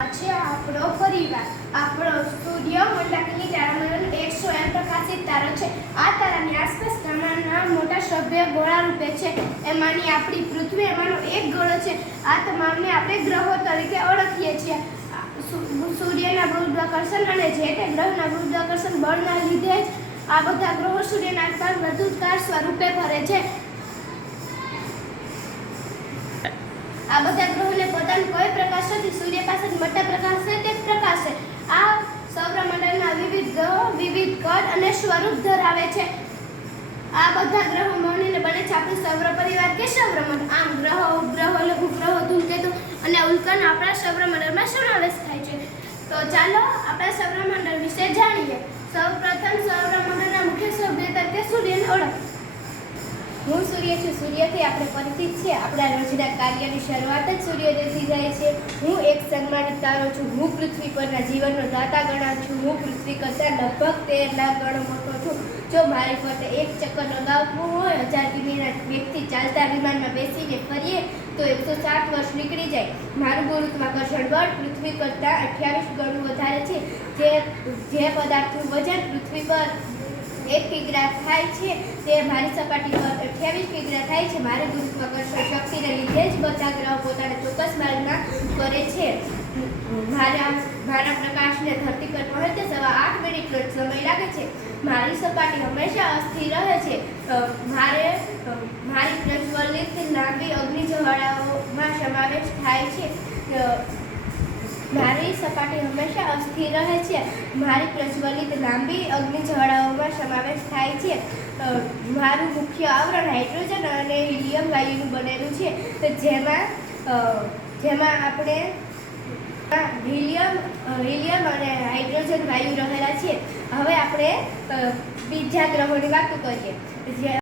છે આપણો પરિવાર. આપણો સૂર્યમંડળની તારામંડળ 100 પ્રકાશિત તારો છે. આ તારાની આસપાસ ઘણા મોટા સભ્ય ગોળારૂપે છે. એમાંની આપણી પૃથ્વી એમાંનો એક ગોળો છે. આ તમામને આપણે ગ્રહો તરીકે ઓળખીએ છીએ. સૂર્યના ગુરુત્વાકર્ષણ અને જે તે ગ્રહના ગુરુત્વાકર્ષણ બળના લીધે જ આ બધા ગ્રહો સૂર્યના આસપાસ વર્તુળાકાર સ્વરૂપે ફરે છે. આ બધા ગ્રહોને પોતાનો કોઈ પ્રકાશ નથી. સૂર્ય પાસે મોટા પ્રકાશ છે તે પ્રકાશ છે. આ સૌરમંડળના વિવિધ ગ્રહો વિવિધ કદ અને સ્વરૂપ ધરાવે છે. આ બધા ગ્રહો મળીને બને છે આપણું સૌર પરિવાર કે સૌરમંડળ. આમ ગ્રહો ઉપગ્રહો લઘુગ્રહો ધૂમકેતુ અને ઉલ્કાનો આપણા સૌરમંડળમાં સમાવેશ થાય છે. તો ચાલો આપણા સૌરમંડળ વિશે જાણીએ. સૌપ્રથમ સૌરમંડળના મુખ્ય સભ્ય તરીકે સૂર્યને ઓળખ. હું સૂર્ય છું. સૂર્યથી આપણે પરિચિત છીએ. આપણા રોજના કાર્યની શરૂઆત જ સૂર્યોદયથી જાય છે. હું એક સન્માનિત તારો છું. હું પૃથ્વી પરના જીવનનો દાતા ગણાઉં છું. હું પૃથ્વી કરતાં લગભગ 13 લાખ ગણો મોટો છું. જો મારી ફરતે એક ચક્કર લગાવવું હોય 1000 કિમીના વેગથી ચાલતા વિમાનમાં બેસીને ફરીએ તો 107 વર્ષ નીકળી જાય. મારું ગુરુત્વાકર્ષણ બળ પૃથ્વી કરતાં 28 ગણું વધારે છે. જે પદાર્થનું વજન પૃથ્વી પર 1 કિગ્રા થાય છે તે મારી સપાટી પર 28 કિગ્રા થાય છે. મારી ગુરુત્વાકર્ષણ શક્તિને લીધે જ બધા ગ્રહો પોતાના ચોક્કસ માર્ગમાં ફરે છે. મારા પ્રકાશને ધરતી પર પહોંચતે 8.25 મિનિટનો સમય લાગે છે. મારી સપાટી હંમેશા અસ્થિર રહે છે. મારી પ્રજ્વલિત લાંબી અગ્નિજ્વાળાઓમાં સમાવેશ થાય છે. મારી સપાટી હંમેશા અસ્થિર રહે છે. મારી પ્રજ્વલિત લાંબી અગ્નિજ્વાળાઓમાં સમાવેશ થાય છે. મારું મુખ્ય આવરણ હાઇડ્રોજન અને હિલિયમ વાયુનું બનેલું છે. જેમાં આપણે હિલિયમ અને હાઇડ્રોજન વાયુ રહેલા છે. હવે આપણે બીજા ગ્રહોની વાત કરીએ.